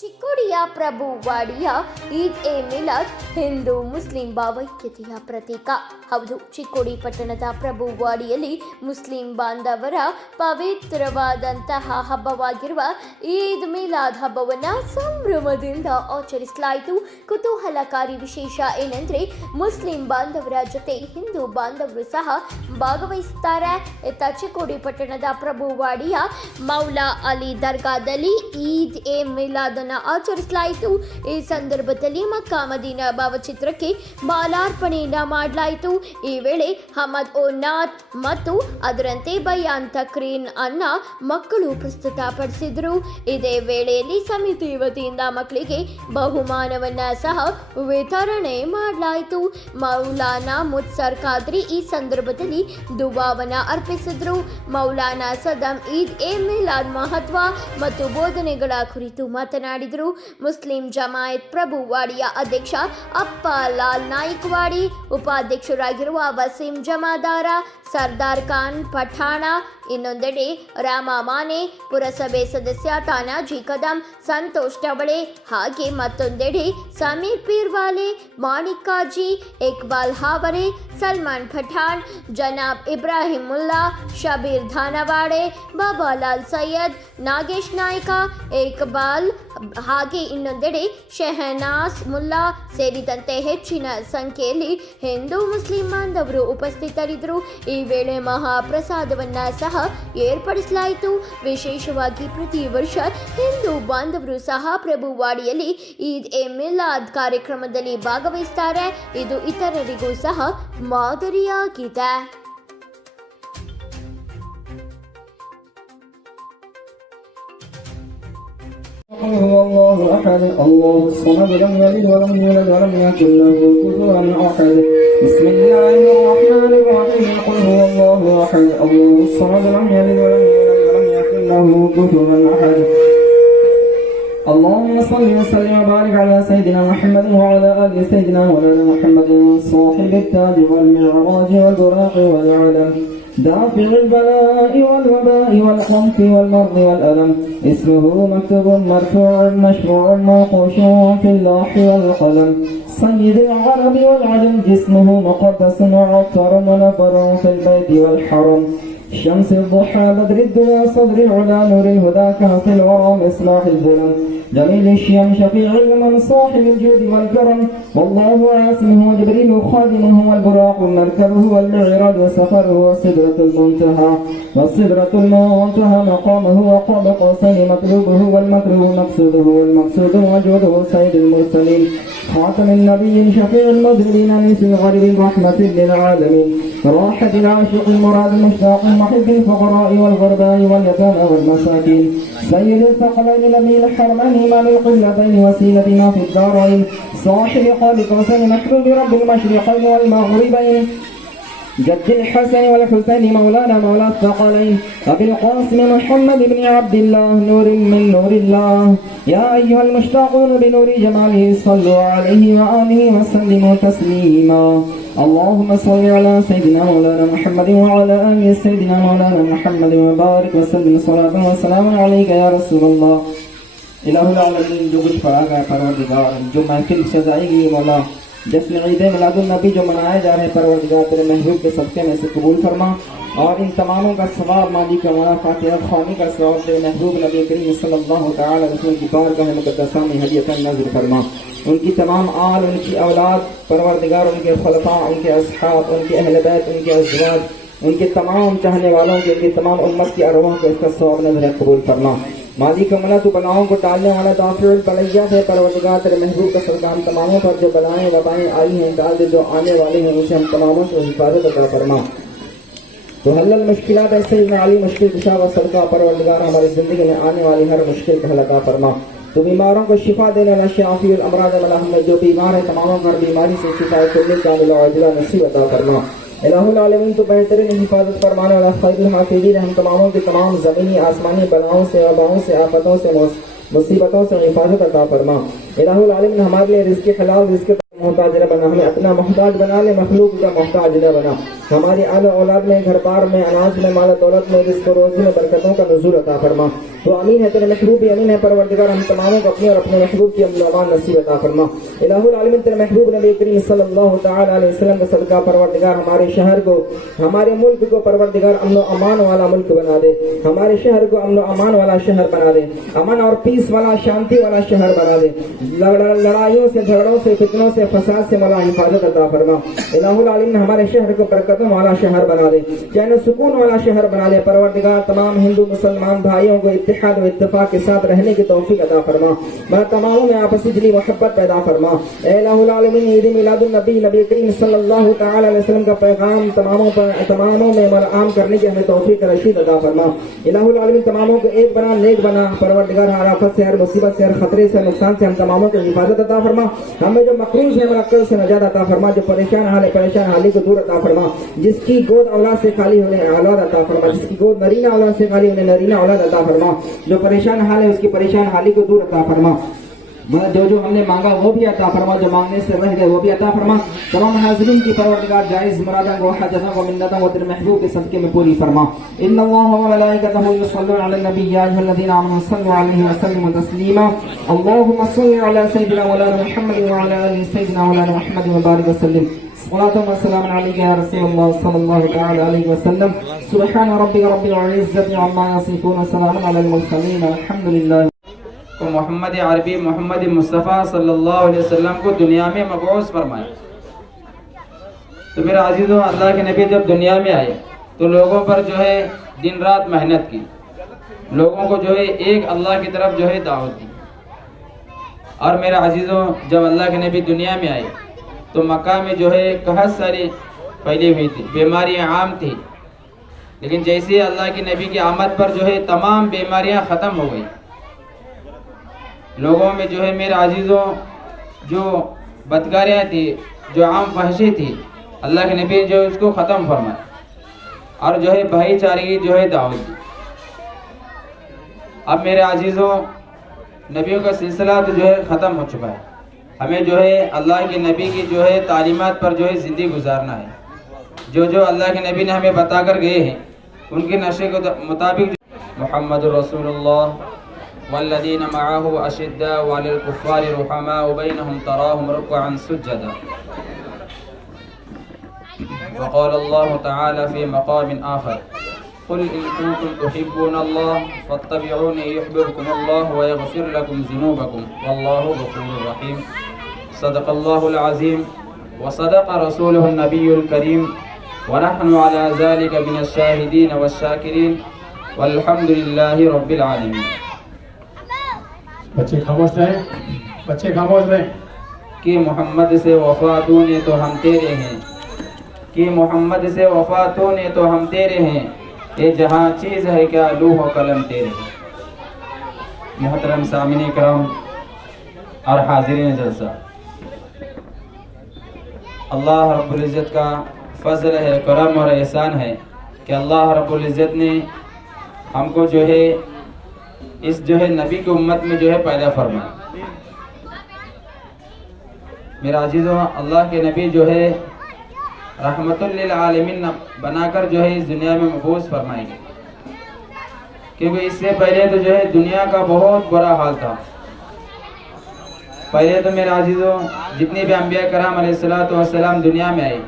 ಚಿಕ್ಕೋಡಿಯ ಪ್ರಭುವಾಡಿಯ Eid A Milad Hindu Muslim ಭಾವೈಕ್ಯತೆಯ ಪ್ರತೀಕ. ಹೌದು, ಚಿಕ್ಕೋಡಿ ಪಟ್ಟಣದ ಪ್ರಭುವಾಡಿಯಲ್ಲಿ ಮುಸ್ಲಿಂ ಬಾಂಧವರ ಪವಿತ್ರವಾದಂತಹ ಹಬ್ಬವಾಗಿರುವ ಈದ್ ಮಿಲಾದ್ ಹಬ್ಬವನ್ನು ಸಂಭ್ರಮದಿಂದ ಆಚರಿಸಲಾಯಿತು. ಕುತೂಹಲಕಾರಿ ವಿಶೇಷ ಏನೆಂದರೆ ಮುಸ್ಲಿಂ ಬಾಂಧವರ ಜೊತೆ ಹಿಂದೂ ಬಾಂಧವರು ಸಹ ಭಾಗವಹಿಸುತ್ತಾರೆ. ಚಿಕ್ಕೋಡಿ ಪಟ್ಟಣದ ಪ್ರಭುವಾಡಿಯ ಮೌಲಾ ಅಲಿ ದರ್ಗಾದಲ್ಲಿ ಈದ್ ಎ ಮಿಲಾದ್ ಆಚರಿಸಲಾಯಿತು. ಈ ಸಂದರ್ಭದಲ್ಲಿ ಮಕ್ಕಾ ಮದೀನಾ ಭಾವಚಿತ್ರಕ್ಕೆ ಮಾಲಾರ್ಪಣೆಯನ್ನ ಮಾಡಲಾಯಿತು. ಈ ವೇಳೆ ಹಮದ್ ಓ ನಾಥ್ ಮತ್ತು ಅದರಂತೆ ಬಯಾನ್ ತಕ್ರೀನ್ ಅನ್ನ ಮಕ್ಕಳು ಪ್ರಸ್ತುತಪಡಿಸಿದರು. ಇದೇ ವೇಳೆಯಲ್ಲಿ ಸಮಿತಿ ವತಿಯಿಂದ ಮಕ್ಕಳಿಗೆ ಬಹುಮಾನವನ್ನ ಸಹ ವಿತರಣೆ ಮಾಡಲಾಯಿತು. ಮೌಲಾನಾ ಮುತ್ಸರ್ ಖಾದ್ರಿ ಈ ಸಂದರ್ಭದಲ್ಲಿ ದುವಾವನ್ನ ಅರ್ಪಿಸಿದ್ರು. ಮೌಲಾನಾ ಸದಂ ಈದ್ ಎ ಮಿಲಾದ್ ಮಹತ್ವ ಮತ್ತು ಬೋಧನೆಗಳ ಕುರಿತು ಮಾತನಾಡಿದರು. ಮುಸ್ಲಿಂ ಜಮಾಯತ್ ಪ್ರಭುವಾಡಿಯ ಅಧ್ಯಕ್ಷ ಅಪ್ಪ ಲಾಲ್ ನಾಯ್ಕವಾಡಿ, ಉಪಾಧ್ಯಕ್ಷರಾಗಿರುವ ವಸೀಂ ಜಮಾದಾರ, ಸರ್ದಾರ್ ಖಾನ್ ಪಠಾಣ, ಇನ್ನೊಂದೆಡೆ ರಾಮ ಮಾನೆ, ಪುರಸಭೆ ಸದಸ್ಯ ತಾನಾಜಿ ಕದಂ, ಸಂತೋಷ್ ಟವಳೆ, ಹಾಗೆ ಮತ್ತೊಂದೆಡೆ ಸಮೀರ್ ಪೀರ್ವಾಲೆ, ಮಾಣಿಕಾಜಿ, ಇಕ್ಬಾಲ್ ಹಾವರೆ, ಸಲ್ಮಾನ್ ಪಠಾಣ್, ಜನಾಬ್ ಇಬ್ರಾಹಿಂ ಮುಲ್ಲಾ, ಶಬೀರ್ ಧಾನವಾಡೆ, ಬಾಬಾಲಾಲ್ ಸೈಯದ್, ನಾಗೇಶ್ ನಾಯ್ಕ, ಇಕ್ಬಾಲ್, ಹಾಗೆ ಇನ್ನೊಂದೆಡೆ ಶೆಹನಾಸ್ ಮುಲ್ಲಾ ಸೇರಿದಂತೆ ಹೆಚ್ಚಿನ ಸಂಖ್ಯೆಯಲ್ಲಿ ಹಿಂದೂ ಮುಸ್ಲಿಂ ಬಾಂಧವರು ಉಪಸ್ಥಿತರಿದ್ದರು. ಈ ವೇಳೆ ಮಹಾಪ್ರಸಾದವನ್ನ ಸಹ ಏರ್ಪಡಿಸಲಾಯಿತು. ವಿಶೇಷವಾಗಿ ಪ್ರತಿ ವರ್ಷ ಹಿಂದೂ ಬಾಂಧವರು ಸಹ ಪ್ರಭುವಾಡಿಯಲ್ಲಿ ಈದ್ ಎ ಮಿಲಾದ್ ಕಾರ್ಯಕ್ರಮದಲ್ಲಿ ಭಾಗವಹಿಸುತ್ತಾರೆ. ಇದು ಇತರರಿಗೂ ಸಹ ಮಾದರಿಯಾಗಿದೆ. هو الله أحد الله الصمد لم يلد ولم يولد ولم يكن له كفوا أحد بسم الله الرحمن الرحيم قل هو الله أحد الله الصمد لم يلد ولم يولد ولم يكن له كفوا أحد اللهم صل وسلم وبارك على سيدنا محمد وعلى آل سيدنا مولانا محمد صاحب التاج والمعراج والبراق والعلم دافع البلاء والوباء والخوف والمرض والألم اسمه مكتوب مرفوع مشروع موقوش في اللوح والقلم سيد العرب والعجم جسمه مقدس وعطر منفر في البيت والحرم شمس الضحى بدر الدجى صدر العلا نور الهدى كهف الورى مصباح الظلم جميل الشيم شفيع الأمم صاحب الجود والكرم والله عاصمه جبريل خادمه والبراق مركبه والمعراج وسفره والسدرة المنتهى مقامه وقاب قوسين مطلوبه والمكروه مقصوده والمقصود وجوده سيد المرسلين خاتم النبي شفيع المذنبين انيس الغريب رحمة للعالمين راحة العاشق المراد المشتاق محب الفقراء والغرباء واليتامى والمساكين سيد الثقلين نبي الحرمين إمام القبلتين وسيلتنا في الدارين صاحب قاب قوسين محبوب رب المشرقين والمغربين جد الحسن والحسين مولانا مولى الثقلين أبي القاسم محمد بن عبد الله نور من نور الله يا أيها المشتاقون بنور جماله صلوا عليه وآله وسلموا تسليما اللهم صل على سيدنا مولانا محمد وعلى آل سيدنا مولانا محمد وبارك وسلم صلاة وسلام عليك يا رسول الله الہ العالمین. جو کچھ پڑھا گیا پروردگار، جو محفل سجائی گئی مولا، جشن عید میلاد النبی جو منائے جا رہے ہیں پروردگار تیرے محبوب کے صدقے میں سے قبول فرما، اور ان تماموں کا ثواب مالی کا مولا فاتحہ خوانی کا ثواب تیرے محبوب نبی کریم صلی اللہ تعالی علیہ وسلم کی بارگاہ مقدسہ میں ہدیۃ نذر فرما. ان کی تمام آل، ان کی اولاد پروردگار، ان کے خلفاء، ان کے اصحاب، ان کے اہل بیت، ان کے ازواج، ان کے تمام چاہنے والوں کے، ان کی تمام امت کی ارواح کو اس کا ثواب نذر قبول فرما. مالی کا مولا تو بلاؤں کو ٹالنے والا دافع البلیات ہے پروردگار تیرے محبوب کا سلام تماموں پر جو بلائیں وبائیں آئی ہیں ڈال دے، جو آنے والے ہیں اسے ہم تماموں کو حفاظت عطا فرما. تو حل المشکلات ایسے ہی علی مشکل کشا و صدقہ پروردگار ہماری زندگی میں آنے والی ہر مشکل کو حل عطا فرما. تو بیماروں کو شفا دینے والا شافی الامراض ملحم جو بیمار ہیں تماموں کو ہر بیماری سے شفا کل کامل و عاجلہ نصیب عطا فرما. الہ العالمین تو بہترین حفاظت فرمانے والا خیر الحافظین، ہم تماموں کے تمام زمینی آسمانی بلاؤں سے، وباؤں سے، آفتوں سے، مصیبتوں سے حفاظت عطا فرما. الہ العالمین ہمارے لیے رزق حلال، رزق محتاج نہ بنا, ہمیں اپنا محتاج بنا لے, مخلوق کا محتاج نہ بنا. ہماری آل اولاد میں, گھر بار میں, اناج میں, مال دولت میں, رزق و روزی میں برکتوں کا نزول عطا فرما. تو امین ہے تیرے محبوب بھی امین ہے پروردگار, ہم تماموں کو اپنی اور اپنے محبوب کی امن و امان نصیب عطا فرما. الہ العالمین تیرے محبوب نبی کریم صلی اللہ تعالی علیہ وسلم کا صدقہ پروردگار ہمارے شہر کو, ہمارے ملک کو پروردگار امن و امان والا ملک بنا دے. ہمارے شہر کو امن و امان والا شہر بنا دے, امن اور پیس والا, شانتی والا شہر بنا دے. لڑائیوں سے, جھگڑوں سے, فتنوں سے, فساد سے مولا حفاظت عطا فرما. الہ العالمین ہمارے شہر کو برکتوں والا شہر بنا دے, چین و سکون والا شہر بنا دے. پروردگار تمام ہندو مسلمان بھائیوں کو اتحاد و اتفاق کے ساتھ رہنے کی توفیق عطا فرما. تماموں میں آپسی دلی محبت پیدا فرما. اے الہ العالمین عید میلاد النبی, نبی کریم صلی اللہ تعالی علیہ وسلم کا پیغام تماموں میں عام کرنے کی ہمیں توفیق رشید عطا فرما. الہ العالمین تماموں کو ایک بنا, نیک بنا. پروردگار ہر آفت سے, ہر مصیبت سے, ہر خطرے سے, نقصان سے ہم تماموں کو حفاظت عطا فرما. ہمیں جو مقروض ہے منقل سے نجات عطا فرما. جو پریشان حال ہے, پریشان حالی کو دور عطا فرما. جس کی گود اولاد سے خالی ہونے اولاد عطا فرما. جس کی گود نرینہ اولاد سے خالی ہونے نرینہ اولاد عطا فرما. جو پریشان حال ہے اس کی پریشان حالی کو دور عطا فرما. جو ہم نے مانگا وہ بھی عطا فرما, جو مانگنے سے رہ گئے وہ بھی عطا فرما. تمام حاضرین کی پروردگار جائز مرادوں کو, حاجتوں کو, منتوں کو تیرے محبوب کے صدقے میں پوری فرما. ان اللہ و ملائکتہ یصلون علی النبی یا ایھا الذین آمنوا صلوا علیہ وسلموا تسلیما. اللهم صل علی سیدنا مولانا محمد وعلی آل سیدنا مولانا محمد وبارک وسلم. صلاة وسلام علیک یا رسول اللہ صلی اللہ تعالی علیہ وسلم. سبحان ربک رب العزة عما یصفون وسلام علی المرسلین والحمد للہ. کو محمد عربی محمد مصطفیٰ صلی اللہ علیہ وسلم کو دنیا میں مبعوث فرمایا. تو میرے عزیزوں, اللہ کے نبی جب دنیا میں آئے تو لوگوں پر جو ہے دن رات محنت کی, لوگوں کو جو ہے ایک اللہ کی طرف جو ہے دعوت دی. اور میرے عزیزوں, جب اللہ کے نبی دنیا میں آئے تو مکہ میں جو ہے قحط ساری پھیلی ہوئی تھی, بیماریاں عام تھی. لیکن جیسے اللہ کے نبی کی آمد پر جو ہے تمام بیماریاں ختم ہو گئی. لوگوں میں جو ہے میرے عزیزوں جو بدکاریاں تھی, جو عام فحشی تھی, اللہ کے نبی جو اس کو ختم فرمایا اور جو ہے بھائی چارگی جو ہے دعوت دی. اب میرے عزیزوں نبیوں کا سلسلہ تو جو ہے ختم ہو چکا ہے. ہمیں جو ہے اللہ کے نبی کی جو ہے تعلیمات پر جو ہے زندگی گزارنا ہے. جو اللہ کے نبی نے ہمیں بتا کر گئے ہیں ان کے نشے کے مطابق. محمد رسول اللہ والذین معه اشداء علی الکفار رحماء بینهم تراهم رکعا سجدا. وقال الله تعالى في مقام آخر قل إن كنتم تحبون الله فاتبعوني يحببكم الله ويغفر لكم ذنوبكم والله غفور رحيم. صدق الله العظيم وصدق رسوله النبي الكريم ونحن على ذلك من الشاهدين والشاكرين والحمد لله رب العالمين. بچے خاموش رہیں, بچے خاموش رہیں. کہ محمد سے وفا تو نے تو ہم تیرے ہیں, کہ محمد سے وفا تو نے تو ہم تیرے ہیں, یہ جہاں چیز ہے کیا لوح و قلم تیرے ہیں. محترم سامعین کرام اور حاضرین جلسہ, اللہ رب العزت کا فضل ہے, کرم اور احسان ہے کہ اللہ رب العزت نے ہم کو جو ہے اس جو ہے نبی کی امت میں جو ہے پیدا فرمایا. میرا عزیزوں, اللہ کے نبی جو ہے رحمت للعالمین بنا کر جو ہے اس دنیا میں مبعوث فرمائے گئے, کیونکہ اس سے پہلے تو جو ہے دنیا کا بہت برا حال تھا. پہلے تو میرے عزیزوں جتنے بھی انبیاء کرام علیہ السلام دنیا میں آئے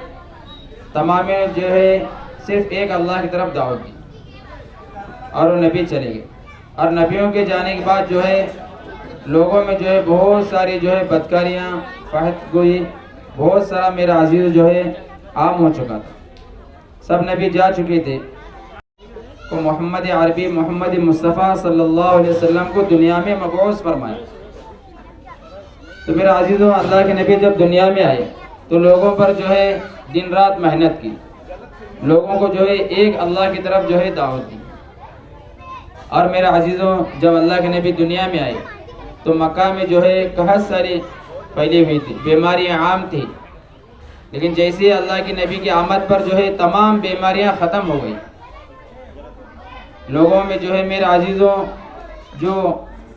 تمام جو ہے صرف ایک اللہ کی طرف دعوت دی اور وہ نبی چلے گئے. اور نبیوں کے جانے کے بعد جو ہے لوگوں میں جو ہے بہت ساری جو ہے بدکاریاں, فحش گوئی, بہت سارا میرا عزیز جو ہے عام ہو چکا تھا. سب نبی جا چکے تھے. کو محمد عربی محمد مصطفیٰ صلی اللہ علیہ وسلم کو دنیا میں مبعوث فرمایا. تو میرا عزیزوں, اللہ کے نبی جب دنیا میں آئے تو لوگوں پر جو ہے دن رات محنت کی, لوگوں کو جو ہے ایک اللہ کی طرف جو ہے دعوت دی. اور میرے عزیزوں جب اللہ کے نبی دنیا میں آئے تو مکہ میں جو ہے قحط ساری پھیلی ہوئی تھی, بیماریاں عام تھی. لیکن جیسے اللہ کے نبی کی آمد پر جو ہے تمام بیماریاں ختم ہو گئی. لوگوں میں جو ہے میرے عزیزوں جو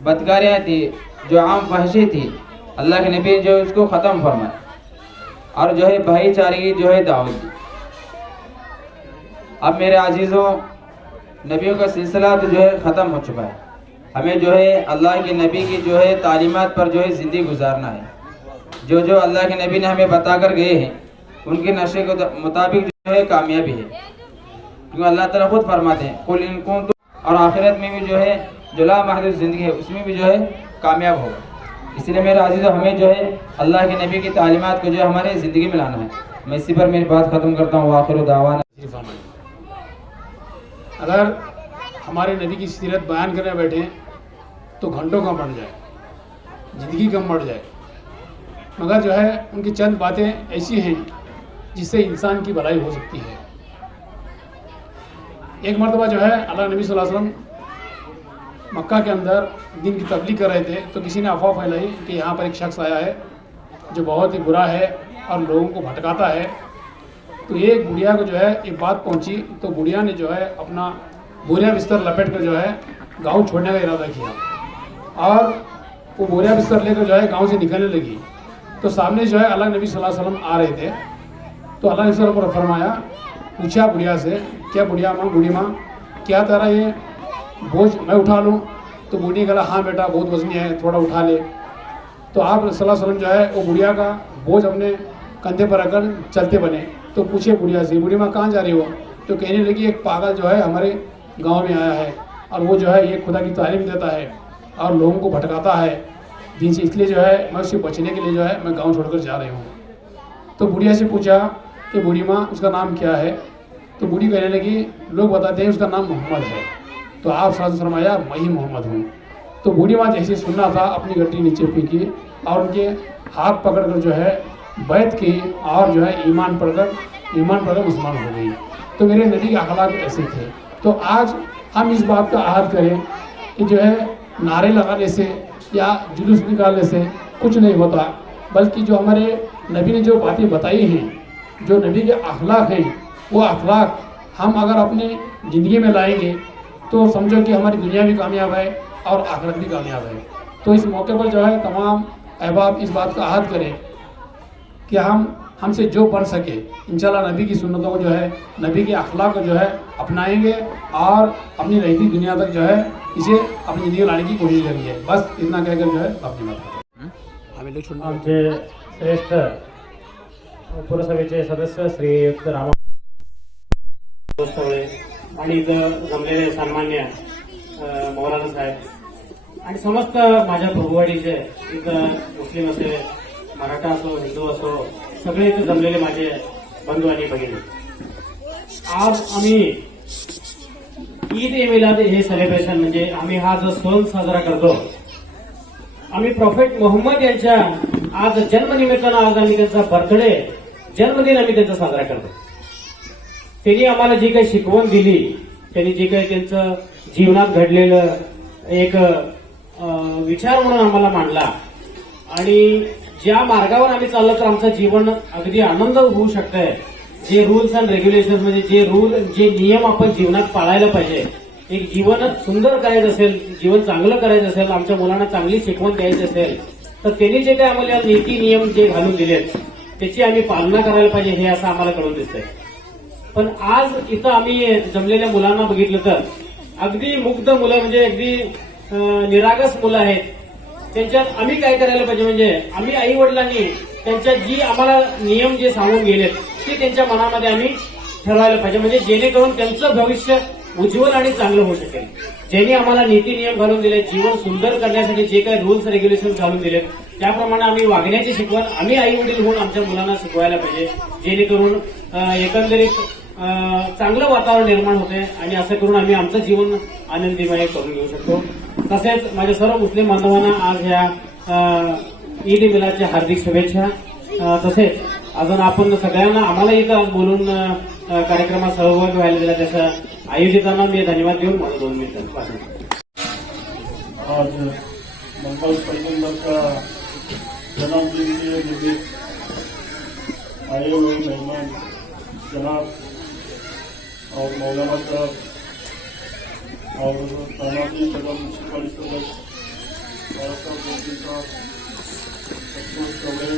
بدکاریاں تھی, جو عام فحشی تھی, اللہ کے نبی جو اس کو ختم فرمایا اور जो है भाईचारे की जो है दावत दी। अब मेरे अजीज़ों, नबियों का सिलसिला तो जो है ख़त्म हो चुका है। हमें जो है अल्लाह के नबी की जो है तालीमात पर जो है ज़िंदगी गुजारना है। जो जो अल्लाह के नबी ने हमें बता कर गए हैं उनके नशे के मुताबिक जो है कामयाबी है, क्योंकि अल्लाह ताला खुद फरमाते हैं कुल इन कुंतुम, और आखिरत में भी जो है जो ला महदूद ज़िंदगी है उसमें भी जो है कामयाब होगा। इसलिए मेरे अजीज़ों, हमें जो है अल्लाह के नबी की तालीमात को जो है हमारे ज़िंदगी में लाना है। मैं इसी पर मेरी बात ख़त्म करता हूँ। आखिर दावाना। अगर हमारे नबी की सीरत बयान करने बैठे तो घंटों कम बढ़ जाए, ज़िंदगी कम बढ़ जाए, मगर जो है उनकी चंद बातें ऐसी हैं जिससे इंसान की भलाई हो सकती है। एक मरतबा जो है अल्लाह नबी सल्लल्लाहु अलैहि वसल्लम मक्का के अंदर दिन की तबलीग कर रहे थे तो किसी ने अफवाह फैलाई कि यहाँ पर एक शख्स आया है जो बहुत ही बुरा है और लोगों को भटकाता है। तो एक बुढ़िया को जो है एक बात पहुँची तो बुढ़िया ने जो है अपना बोरिया बिस्तर लपेट कर जो है गाँव छोड़ने का इरादा किया और वो बोरिया बिस्तर लेकर जो है गाँव से निकलने लगी। तो सामने जो है अल्लाह नबी सल्लल्लाहु अलैहि वसल्लम आ रहे थे तो अल्लाह नबी सल्लल्लाहु अलैहि वसल्लम ने फरमाया, पूछा बुढ़िया से, क्या बुढ़िया माँ, बूढ़ी माँ, क्या तेरा ये बोझ मैं उठा लूँ? तो बूढ़ी कहा, हाँ बेटा बहुत वजनी है, थोड़ा उठा ले। तो आप सल्लल्लाहु अलैहि वसल्लम जो है वो बुढ़िया का बोझ अपने कंधे पर रखकर चलते बने। तो पूछे बुढ़िया से, बूढ़ी माँ कहाँ जा रही हो? तो कहने लगी, एक पागल जो है हमारे गाँव में आया है और वो जो है ये खुदा की तालीम देता है और लोगों को भटकाता है दिन से, इसलिए जो है मैं उससे बचने के लिए जो है मैं गाँव छोड़कर जा रही हूँ। तो बुढ़िया से पूछा कि बूढ़ी माँ उसका नाम क्या है? तो बूढ़ी कहने लगी, लोग बताते हैं उसका नाम मोहम्मद है। तो आप साथ फरमाया, मैं ही मोहम्मद हूँ। तो बूढ़ी माँ जैसे सुनना था अपनी गट्टी नीचे फेंकी और उनके हाथ पकड़कर जो है बैत की और जो है ईमान पढ़कर मुसलमान हो गई। तो मेरे नबी के अखलाक ऐसे थे। तो आज हम इस बात का आहद करें कि जो है नारे लगाने से या जुलूस निकालने से कुछ नहीं होता, बल्कि जो हमारे नबी ने जो बातें बताई हैं, जो नबी के अखलाक हैं, वो अखलाक हम अगर अपनी ज़िंदगी में लाएंगे तो समझो कि हमारी दुनिया भी कामयाब है और आखिरत भी कामयाब है। तो इस मौके पर जो है तमाम अहबाब इस बात का आहद करें कि हमसे जो बन सके इंशाल्लाह नबी की सुन्नतों को जो है, नबी के अखलाक को जो है अपनाएंगे और अपनी रहती दुनिया तक जो है इसे अपनी ज़िंदगी लाने की कोशिश करेंगे। बस इतना कहकर जो है अपनी बात आमचे श्रेष्ठ पुरसभेचे सदस्य श्रीयुक्त रामा आणि इथं जमलेले सन्मान्य मौलाना साहेब आणि समस्त माझ्या प्रभुवाडीचे इथं मुस्लिम असे, मराठा असो, हिंदू असो, सगळे इथं जमलेले माझे बंधू आणि भगिनी, आज आम्ही ईद ए मिलाद हे सेलिब्रेशन म्हणजे आम्ही हा जो सण साजरा करतो, आम्ही प्रॉफेट मोहम्मद यांच्या आज जन्मनिमित्तानं आज आम्ही त्यांचा बर्थडे जन्मदिन आम्ही त्यांचा साजरा करतो। त्यांनी आम्हाला जी काही शिकवण दिली, त्यांनी जे काही त्यांचं जीवनात घडलेलं एक विचार म्हणून आम्हाला मांडला आणि ज्या मार्गावर आम्ही चाललो तर आमचं जीवन अगदी आनंद होऊ शकतंय। जे रूल्स अँड रेग्युलेशन म्हणजे जे नियम आपण जीवनात पाळायला पाहिजे, एक जीवन सुंदर करायचं असेल, जीवन चांगलं करायचं असेल, आमच्या मुलांना चांगली शिकवण द्यायची असेल तर त्यांनी जे काही आम्हाला नीती नियम जे घालून दिलेत त्याची आम्ही पालना करायला पाहिजे हे असं आम्हाला कळून दिसतंय। पण आज इथं आम्ही जमलेल्या मुलांना बघितलं तर अगदी मुग्ध मुलं, म्हणजे अगदी निरागस मुलं आहेत। त्यांच्यात आम्ही काय करायला पाहिजे म्हणजे आम्ही आई वडिलांनी त्यांच्या जी आम्हाला नियम जे सांगून गेलेत ते त्यांच्या मनामध्ये आम्ही ठरवायला पाहिजे, म्हणजे जेणेकरून त्यांचं भविष्य उज्ज्वल आणि चांगलं होऊ शकेल। ज्यांनी आम्हाला नीती नियम घालून दिले, जीवन सुंदर करण्यासाठी जे काही रूल्स रेग्युलेशन घालून दिलेत त्याप्रमाणे आम्ही वागण्याची शिकवण आम्ही आई वडील होऊन आमच्या मुलांना शिकवायला पाहिजे, जेणेकरून एकंदरीत चांगलं वातावरण निर्माण होते आणि असं करून आम्ही आमचं जीवन आनंदीमय करून घेऊ शकतो। तसेच माझ्या सर्व मुस्लिम बांधवांना आज ह्या ईद ए मिलादच्या हार्दिक शुभेच्छा। तसेच अजून आपण सगळ्यांना आम्हाला इथं आज बोलून कार्यक्रमात सहभागी व्हायला दिला त्याच्या आयोजितांना मी धन्यवाद देऊन माझं 2 मिनिटं भाषण करतो। आज मोहम्मद पैगंबर का जन्मदिन के निमित्त आए हुए मेहमान जनाब और मौलाना साहब और सामाजिक एवं म्यूनसिपल सदस्य साहब, संतोष कवड़े,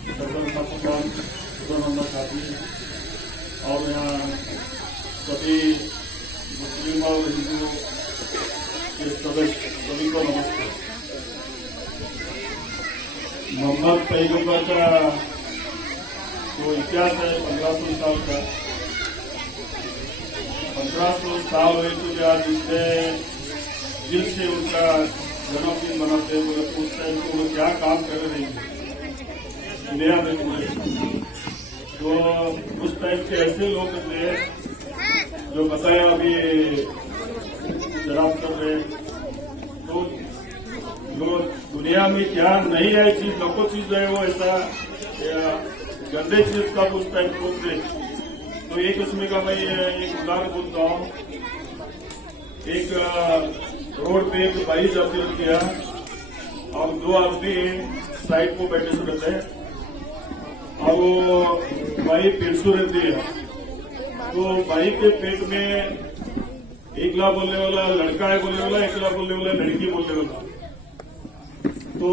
सरदार मोहम्मद साथी और यहाँ सभी मुस्लिम और हिंदू के सदस्य सभी को नमस्कार। मोहम्मद पैगंबर का जो इतिहास है 1500 साल का, 1500 साल हुए तो आज इसने दिल से उनका जन्मदिन मनाते हैं। बोले उस टाइम को वो क्या काम कर रहे हैं दुनिया में पूरे, तो उस टाइम के ऐसे लोग थे जो बताया अभी जनाब कर रहे, तो जो दुनिया में क्या नहीं है चीज नको चीज है वो ऐसा गंदे चीज का उस टाइम बोलते। तो एक किस्म का मैं एक उदाहरण बोलता हूँ। एक रोड पे एक बाइक जाती रहती है और दो आदमी साइड को बैठे से रहते हैं और वो बाइक पेड़सू रहती है। तो बाइक के पेट में एकला बोलने वाला लड़का है बोलने वाला, एकला बोलने वाला लड़की बोलने वाला। तो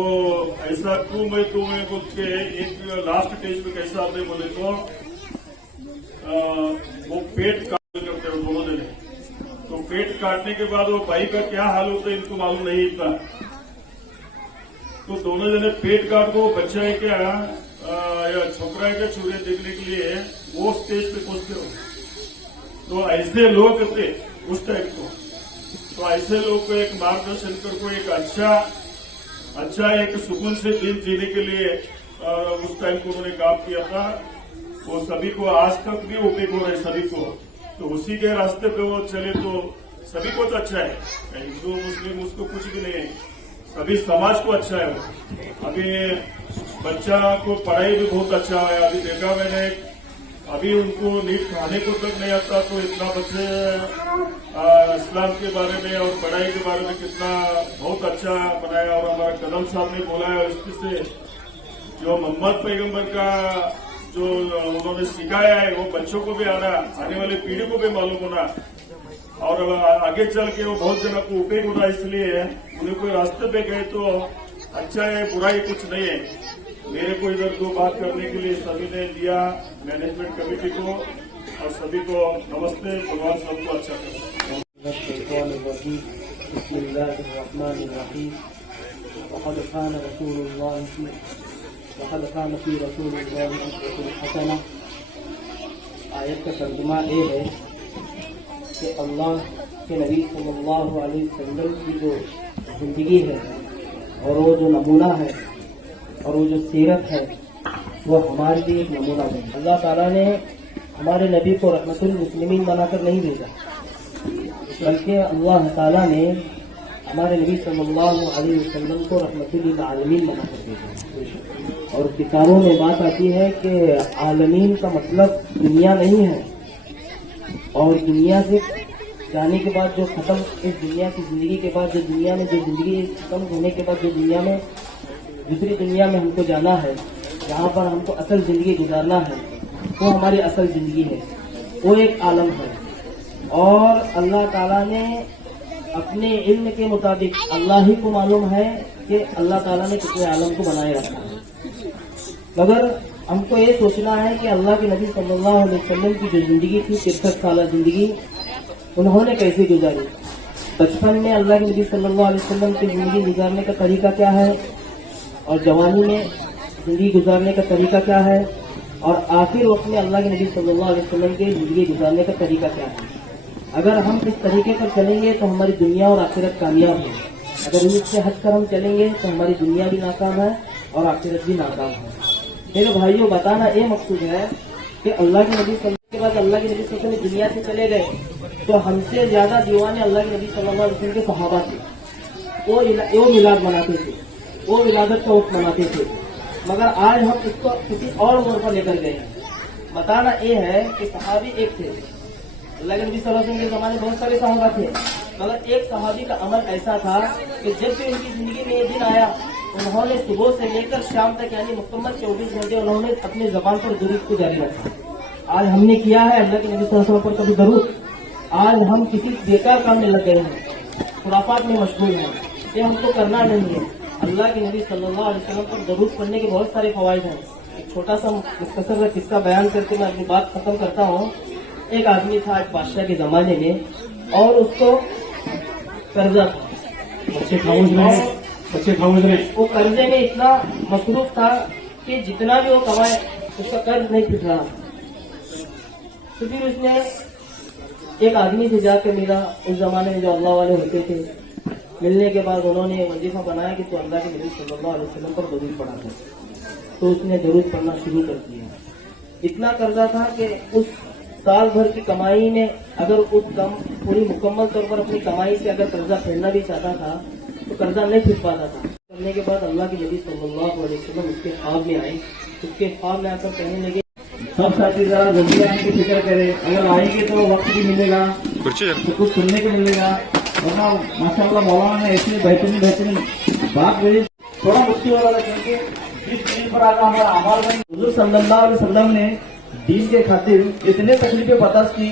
ऐसा तू मैं बोल के एक लास्ट स्टेज पे कैसा आते बोले तो वो पेट काट करते हो दोनों जने। तो पेट काटने के बाद वो बाई का क्या हाल होता है इनको मालूम नहीं था। तो दोनों जने पेट काट को बच्चा है क्या या छोकरा है क्या छुरे देखने के लिए वो स्टेज पे पहुंचते हो। तो ऐसे लोग थे उस टाइप को। तो ऐसे लोग को एक मार्गदर्शन कर को एक अच्छा एक सुकून से दिन जीने के लिए उस टाइम को उन्होंने काम किया था। वो सभी को आज तक भी उपयोग हो रहे सभी को। तो उसी के रास्ते पे वो चले तो सभी को तो अच्छा है, हिंदू मुस्लिम उसको कुछ भी नहीं है, सभी समाज को अच्छा है। अभी बच्चा को पढ़ाई भी बहुत अच्छा है। अभी देखा मैंने, अभी उनको नीट खाने को तक नहीं आता तो इतना बच्चे इस्लाम के बारे में और पढ़ाई के बारे में कितना बहुत अच्छा बनाया। और हमारा कदम साहब ने बोला है इससे जो मोहम्मद पैगंबर का जो उन्होंने सिखाया है वो बच्चों को भी आने वाली पीढ़ी को भी मालूम होना और आगे चल के वो बहुत जनों को उपयोग होना। इसलिए उन्हें कोई रास्ते पे गए तो अच्छा है, बुराई कुछ नहीं है। मेरे को इधर दो बात करने के लिए सभी ने दिया, मैनेजमेंट कमेटी को और सभी को नमस्ते। भगवान सबको अच्छा करे। आयत का तर्जुमा ये है कि अल्लाह के नबी सल्लल्लाहु अलैहि वसल्लम की जो जिंदगी है और वो जो नमूना है और वो जो सीरत है वो हमारे लिए एक नमूना है। अल्लाह ताला ने हमारे नबी को रहमतुल मुस्लिमीन बनाकर नहीं भेजा, बल्कि अल्लाह ताला ने हमारे नबी सल्लल्लाहु अलैहि वसल्लम को रहमतुल आलमीन बनाकर भेजा। और किताबों में बात आती है कि आलमीन का मतलब दुनिया नहीं है, और दुनिया से जाने के बाद जो खत्म, इस दुनिया की जिंदगी के बाद जो दुनिया में जो जिंदगी खत्म होने के बाद जो दुनिया में दूसरी दुनिया में हमको जाना है, जहाँ पर हमको असल जिंदगी गुजारना है, वो हमारी असल जिंदगी है, वो एक आलम है। और अल्लाह ताला ने अपने इल्म के मुताबिक, अल्लाह ही को मालूम है कि अल्लाह ताला ने कितने आलम को बनाए रखा है। मगर हमको ये सोचना है कि अल्लाह के नबी सल्लल्लाहु अलैहि वसल्लम की जो जिंदगी थी 63 साल जिंदगी, उन्होंने कैसे गुजारी। बचपन में अल्लाह के नबी सल्लल्लाहु अलैहि वसल्लम की जिंदगी गुजारने का तरीका क्या है, और जवानी में जिंदगी गुजारने का तरीका क्या है, और आखिर वक्त में अल्लाह के नबी सल्लल्लाहु अलैहि वसल्लम की जिंदगी गुजारने का तरीका क्या है। अगर हम इस तरीके पर चलेंगे तो हमारी दुनिया और आखिरत कामयाब है। अगर इससे हटकर हम चलेंगे तो हमारी दुनिया भी नाकाम है और आखिरत भी नाकाम है। मेरे भाइयों, बताना ये मकसूद है कि अल्लाह के नबी सल्लल्लाहु के बाद अल्लाह के नबी सल्लल्लाहु अलैहि वसल्लम दुनिया से चले गए तो हमसे ज्यादा दीवाने अल्लाह के नबी सल्लल्लाहु अलैहि वसल्लम के सहाबा थे। वो मिलाद मनाते थे, वो विलादत का वक्त मनाते थे। मगर आज हम इसको किसी और मोड़ पर लेकर गए हैं। बताना ये है कि सहाबी एक थे, अल्लाह के नबी सल्लल्लाहु अलैहि वसल्लम के जमाने बहुत सारे सहाबा थे, मगर एक सहाबी का अमल ऐसा था कि जब भी उनकी जिंदगी में ये दिन आया, उन्होंने सुबह से लेकर शाम तक यानी मुकम्मल 24 घंटे उन्होंने अपनी जबान पर दुरूद को जारी रखा। आज हमने किया है अल्लाह के नबी सल्लल्लाहु अलैहि वसल्लम पर कभी दुरूद? आज हम किसी बेकार काम में लग गए हैं, खुराफात में मशगूल हैं, ये हमको करना नहीं है। अल्लाह के नबी सल्लल्लाहु अलैहि वसल्लम पर दुरूद पढ़ने के बहुत सारे फवाइद हैं। एक छोटा सा मुख्तसर सा किस्सा बयान करके मैं अपनी बात खत्म करता हूँ। एक आदमी था एक बादशाह के जमाने में और उसको कर्जा था। बच्चे खाऊज में वो कर्जे में इतना मसरूफ था कि जितना भी वो कमाए उसका कर्ज नहीं फिट रहा। तो फिर उसने एक आदमी से जाकर मिला। उस जमाने में जो अल्लाह वाले होते थे, मिलने के बाद उन्होंने वजीफा बनाया कि तो अल्लाह के नबी सल्लल्लाहु अलैहि वसल्लम पर दरूद पढ़ा था। तो उसने दरूद पढ़ना शुरू कर दिया। इतना कर्जा था कि उस साल भर की कमाई में अगर उस कम पूरी मुकम्मल तौर पर अपनी कमाई से अगर कर्जा फेरना भी चाहता था तो कर्जा नहीं फिर पाता था। करने के बाद अल्लाह के नबी सल्लल्लाहु अलैहि वसल्लम उसके ख्वाब में आए। उसके ख्वाब में आकर कहने लगे, सब साथी जरा जल्दी आने की फिक्र करें, अगर आएंगे तो वक्त भी मिलेगा तो कुछ सुनने को मिलेगा। वरना माशाअल्लाह मौलाना ने ऐसे बेहतरीन बात बोली, थोड़ा मुश्किल हो रहा था क्योंकि इस चीज पर आगा हमारा अमल नहीं। हुजूर सल्लल्लाहु अलैहि वसल्लम ने दीन के खातिर इतने तकलीफें बर्दाश्त की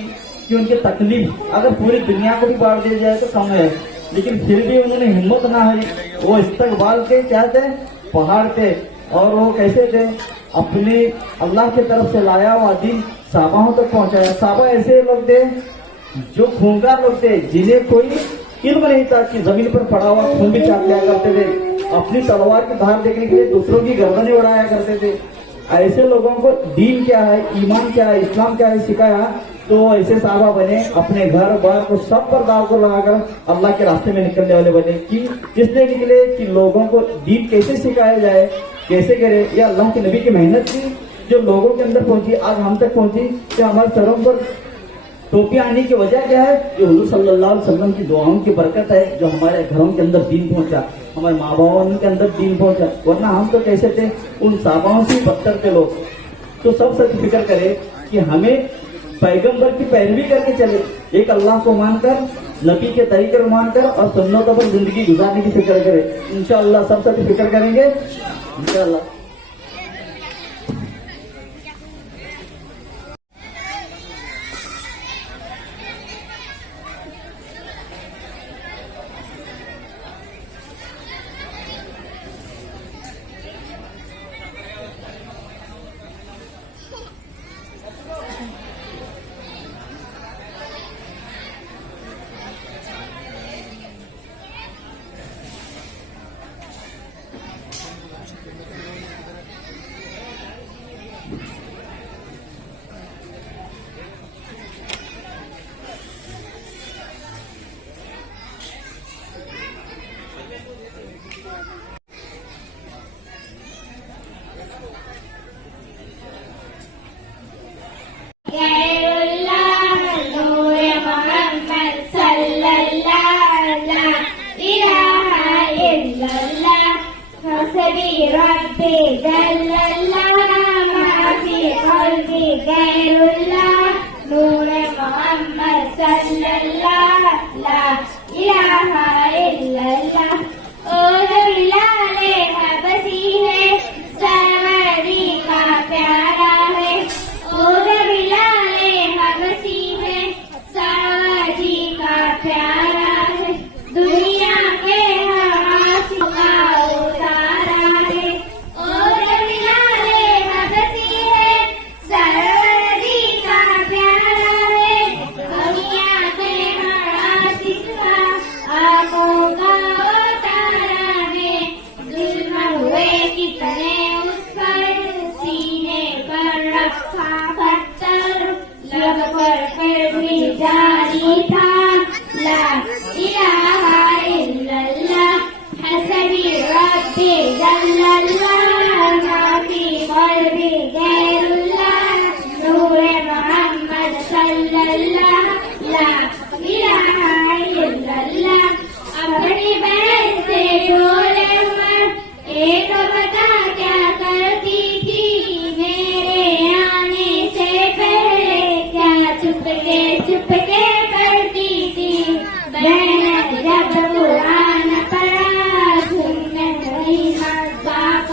कि उनकी तकलीफ अगर पूरी दुनिया को भी बांट दिया जाए तो कम है, लेकिन फिर भी उन्होंने हिम्मत ना हारी। वो इस्तकबाल के क्या थे, पहाड़ थे, और वो कैसे थे, अपने अल्लाह की तरफ से लाया हुआ दीन साहबाओं तक पहुंचाया। साहबा ऐसे लोग थे जो खूंखार लोग थे, जिन्हें कोई इल्म नहीं था कि जमीन पर पड़ा हुआ खून भी चाट लिया करते थे। अपनी तलवार की धार देखने के लिए दूसरों की गर्दनें उड़ाया करते थे। ऐसे लोगों को दीन क्या है, ईमान क्या है, इस्लाम क्या है सिखाया, तो ऐसे साहबा बने। अपने घर बार को सब पर दाव को लगाकर अल्लाह के रास्ते में निकलने वाले बने। कि किसने निकले कि लोगों को दीन कैसे सिखाया जाए, कैसे करे। ये अल्लाह के नबी की मेहनत थी जो लोगों के अंदर पहुंची, आज हम तक पहुंची। कि हमारे सरों पर टोपी आने की वजह क्या है, जो हुजूर सल्लल्लाहु अलैहि वसल्लम की दुआओं की बरकत है, जो हमारे घरों के अंदर दीन पहुंचा, हमारे माँ बापों के अंदर दीन पहुंचा। वरना हम तो कैसे थे, उन साहबाओं से बदतर थे लोग। तो सब सच फिक्र करे कि हमें पैगंबर की पैरवी करके चले, एक अल्लाह को मानकर, नबी के तरीके को मानकर और सुन्नतों पर जिंदगी गुजारने की फिक्र करे। इंशाअल्लाह सब सच फिक्र करेंगे इंशाअल्लाह। जब कुरान पढ़ा सुनने नहीं बात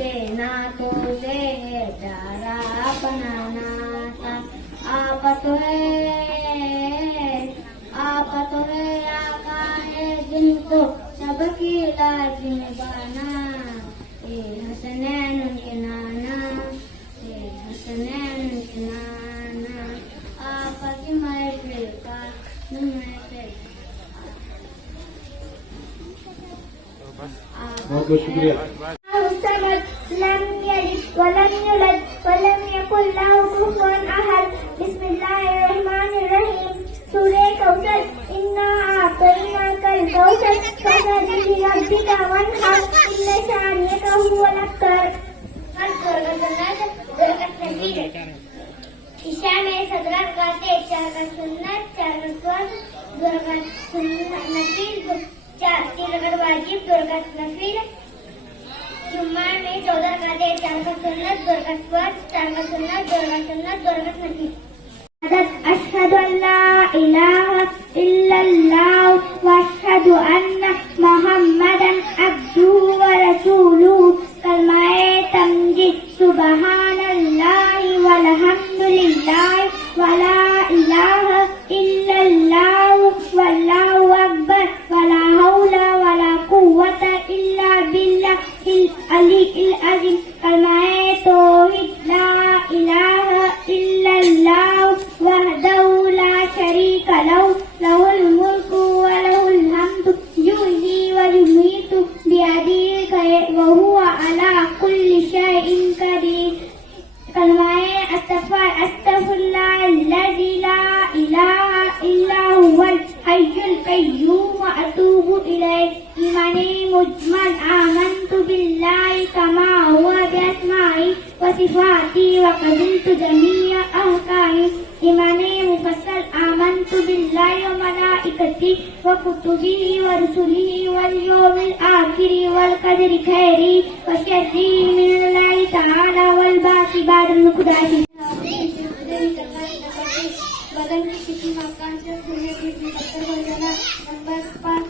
के नातों से है प्यारा बनाना था। आप तो है आका है जिनको सबकी लाजिम बना। ए हसनैन उनके नाना, ए हसनैन उनके नाना। आपा की महफिल का महफिल। बहुत बहुत शुक्रिया। لم يلد ولم يولد ولم يكن له كفوا أحد. بسم الله الرحمن الرحيم. سورة كوثر إنا أعطيناك الكوثر فصل لربك وانحر إن شانئك هو الأبتر. ईशा में 17 रकातें, 4 रकात सुन्नत, 4 रकात फर्ज, 2 रकात सुन्नत नफिल, 3 रकात वाजिब, 2 रकात नफिल। जुम्मा में 14 रकातें, 4 रकात सुन्नत, 2 रकात फर्ज, 4 रकात सुन्नत, 2 रकात सुन्नत, 2 रकात नफिल। أشهد أن لا إله إلا الله وأشهد أن محمدا عبده ورسوله. كلمة تمجيد سبحان الله والحمد لله ولا إله إلا الله والله أكبر ولا حول ولا قوة إلا بالله العلي العظيم. كلمة توحيد لا إله إلا الله وحده لا شريك له له الملك وله الحمد يحيي ويميت بيده الخير وهو على كل شيء قدير. كلمة أستغفر الله الذي لا إله إلا هو الحي القيوم وأتوب إليه. إيماني مجمل آمنت بالله كما هو بأسمائه وصفاته وقبلت جميع أحكامه. إيماني مفصل آمنت بالله وملائكته وكتبه ورسله واليوم الآخر والقدر خيره وشره من الله تعالى والبعث بعد النقدة. بدن की किसी मकान से खुले की पत्थर हो जाना। नंबर 4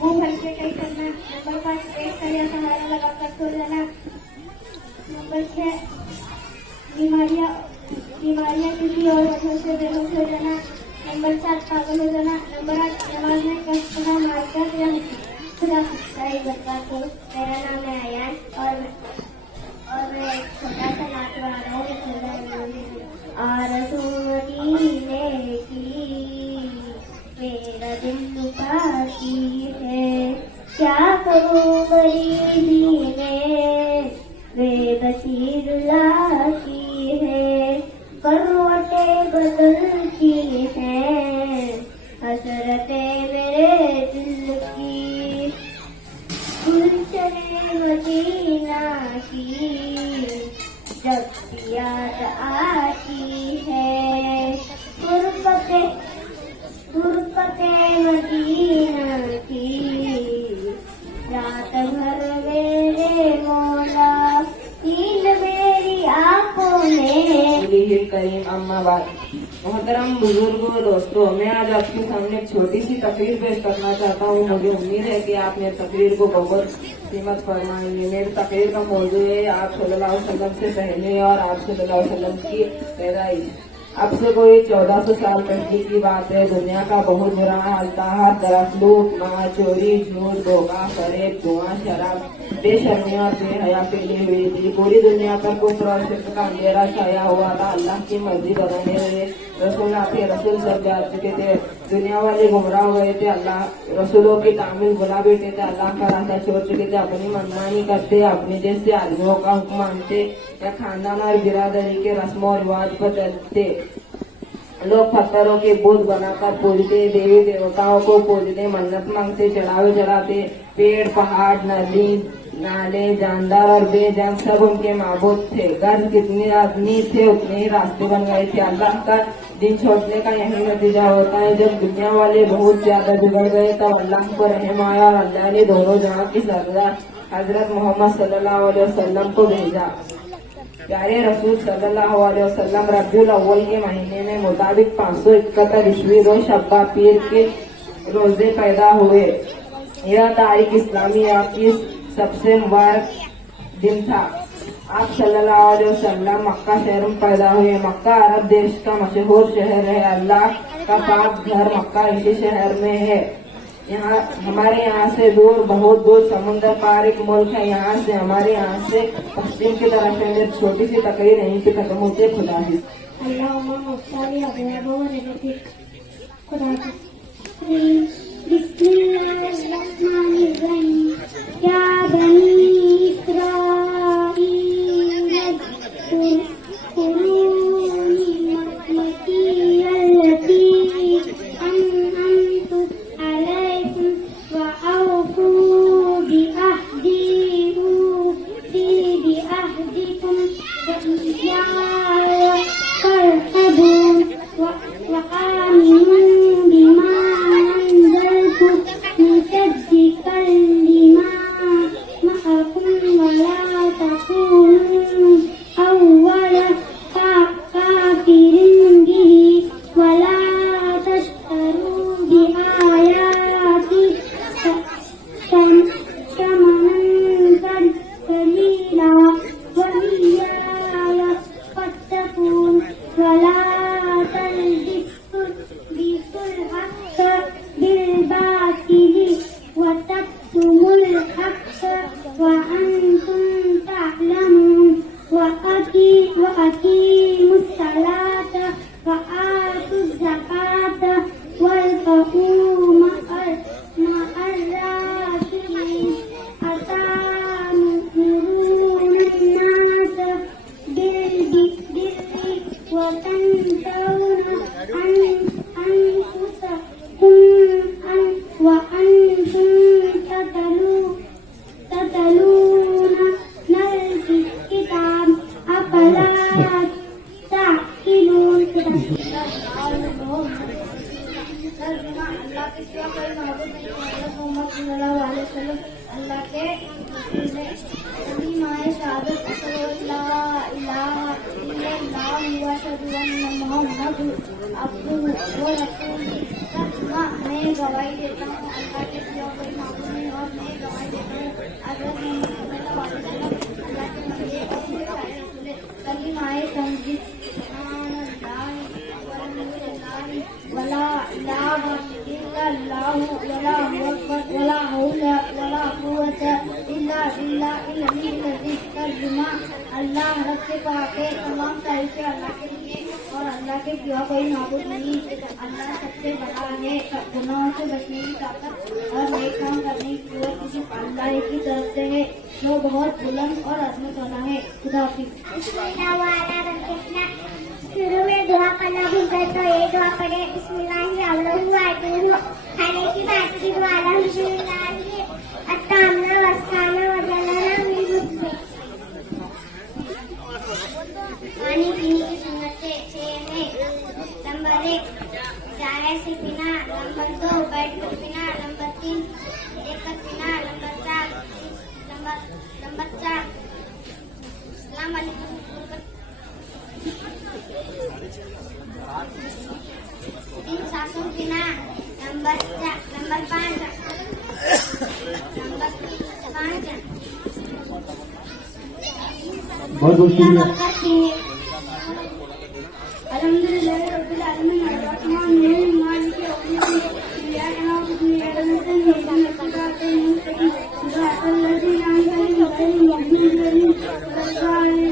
मुंह भर के कई करना। नंबर 5 पेट का या सहारा लगाकर सो जाना। नंबर 6 बीमारियां किसी और वजह से बेहोश हो जाना। नंबर 7 पागल हो जाना। नंबर 8 नमाज में कसना मारकर या खुदा सही बता को। मेरा नाम है आयान और मैं एक छोटा सा नाच बना रहा हूँ। मदीने की मेरा दिल लुटाती है। क्या करूँ गरीबी में बेबसी रुलाती है। करवटें बदलती हैं हसरतें मेरे दिल की। गुलशने मदीना की जब याद आती है। गुरबतें मदीना की रात भर मेरे मौला नींद मेरी आंखों में। करीम अम्मा बात। मोहतरम बुजुर्गों दोस्तों, मैं आज आपके सामने एक छोटी सी तकरीर पेश करना चाहता हूँ। मुझे उम्मीद है कि आप मेरी तकरीर को बहुत कीमत फरमाएंगे। मेरी तकरीर का मौजू है आप सल्लल्लाहु अलैहि वसल्लम से पहले और आप सल्लल्लाहु अलैहि वसल्लम की पैदाइश। अब से कोई 1400 साल पहले की बात है। दुनिया का बहुत बुरा हाल था। हर तरफ लूट मार चोरी झूठ धोखा फरेब धुआं शराब बेशर्मी और बेहया फैली हुई थी। पूरी दुनिया पर कुफ्र और शिर्क का अंधेरा छाया हुआ था। अल्लाह की मर्जी बनाने वाले रसूल आते रसूल सब जा चुके थे। दुनिया वाले गुमराह हो गए थे। अल्लाह रसूलों की तामील बुला बैठे थे। अल्लाह का रास्ता छोड़ चुके थे। अपनी मनमानी करते अपने जैसे आदमियों का हुक्म मानते या खानदान और बिरादरी के रस्म और रिवाज पर चलते। लोग पत्थरों के बुत बनाकर पूजते, देवी देवताओं को पूजते, मन्नत मांगते, चढ़ावे चढ़ाते। पेड़ पहाड़ नदी नाले जानदार और बेजान सब उनके माबूद थे। घर कितने आदमी थे उतने ही रास्ते बन गए थे। अल्लाह का दिन छोड़ने का यही नतीजा होता है। जब दुनिया वाले बहुत ज्यादा बिगड़ गए तब अल्लाह को रहम आया और अल्लाह ने दोनों जहां की सरदार हजरत मोहम्मद सल्लल्लाहु अलैहि वसल्लम को भेजा। प्यारे रसूल सल्लल्लाहु अलैहि वसल्लम रबीउल अव्वल के महीने में मुताबिक 571 ईस्वी रोज शब्बा पीर के रोजे पैदा हुए। यह तारीख इस्लामी की सबसे मुबारक दिन था। आप सल्लल्लाहु अलैहि वसल्लम मक्का शहर में पैदा हुए। मक्का अरब देश का मशहूर शहर है। अल्लाह का पाक घर मक्का इसी शहर में है। यहाँ हमारे यहाँ से दूर, बहुत दूर समुद्र पार एक मुल्क है। यहाँ से हमारे यहाँ से पश्चिम की तरफ है। मेरी छोटी सी तकरीर यहीं पे खत्म होती है। खुदा हाफिज। अल्लाह रब से पाक है, तमाम तारीफें अल्लाह के लिए और अल्लाह के सिवा कोई माबूद नहीं। अल्लाह सबसे बड़ा है, गुनाहों से बचने की ताकत और नेक काम करने की कुव्वत सिर्फ अल्लाह की तरफ से है, जो बहुत बुलंद और अजमत वाला है। खुदा हाफिज। शुरू में दुआ करना भूल गए तो ये दुआ पढ़े, बिस्मिल्लाहिर्रहमानिर्रहीम। खाने की बात की दुआ पानी पीने की सुन्नतें 6 में। नंबर 1 चाय से पीना, नंबर 2 बैठ कर पीना, नंबर 3 देख कर पीना, नंबर 4 अस्सलाम वालेकुम 3 सांसों पीना, नंबर 5 बहुत शुक्रिया। अल्हम्दुलिल्लाह रब्बिल आलमीन अर्रहमानिर्रहीम मालिक यौमिद्दीन इय्याका नअबुदु व इय्याका नस्तईन इहदिना सिरातल मुस्तकीम सिरातल लज़ीना अन'अमता अलैहिम गैरिल मग़दूबि अलैहिम वला द्दालिन।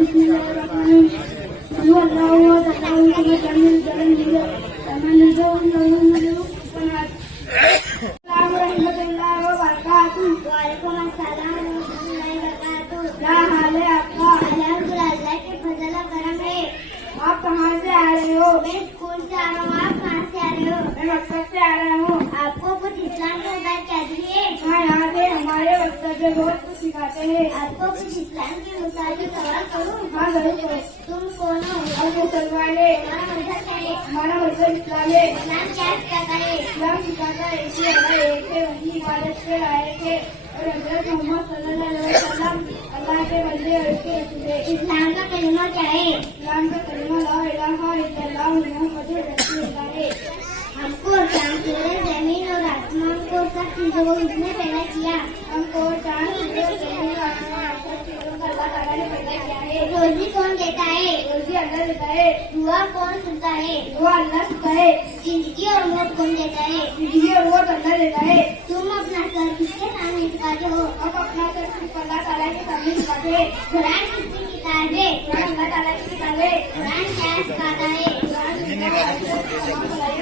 बिस्मिल्लाहिर रहमानिर रहीम। हुवल्लाहु अहद अल्लाहु Samad lam yalid wa lam yulad wa lam yakul lahu कुफुवन अहद। अस्सलामु अलैकुम व बरकातुहू। वालेकुम अस्सलाम व रहमतुल्लाहि व बरकातुहू। क्या हाल है आपका? अल्हम्दुलिल्लाह, अल्लाह के फजल और करम है। आप कहाँ से आ रहे हो? मैं स्कूल से आ रहा हूँ। आप कहाँ से आ रहे हो? मैं मकसद से आ रहा हूँ। आपको कुछ इस्लाम के बारे कह दिए। हाँ, यहाँ से हमारे मकसद में बहुत कुछ सिखाते हैं। आपको कुछ इस्लाम के मुताबिक सवाल करूँ? हाँ जरूर करो। तुम कौन हो? हम मुसलमान है। तुम्हारा मजहब क्या है? हमारा मजहब इस्लाम है। इस्लाम क्या सिखाता है? इस्लाम सिखाता है कि अल्लाह एक है, उनकी इबादत से आए थे और हज़रत मोहम्मद सल्लल्लाहु अलैहि वसल्लम अल्लाह के बंदे और उसके रसूल है। इस्लाम का कलिमा क्या है? इस्लाम का कलिमा ला इलाहा इल्लल्लाह मुहम्मदुर रसूलुल्लाह है। हमको चांद सूरज जमीन और आसमान को सब जो उसने पैदा किया। हमको चांद सूरज को अल्लाह ताला ने पैदा किया है। रोजी कौन देता है? रोजी अल्लाह देता है। दुआ कौन सुनता है? दुआ अल्लाह सुनता है। जिंदगी और मौत कौन देता है? जिंदगी और मौत अल्लाह देता है। तुम अपना सर किसके सामने झुकाते हो? अब अपना सर सिर्फ अल्लाह ताला के सामने झुकाते हैं। कुरान किसकी किताब है? कुरान अल्लाह ताला की किताब है। कुरान क्या सिखाता है? कुरान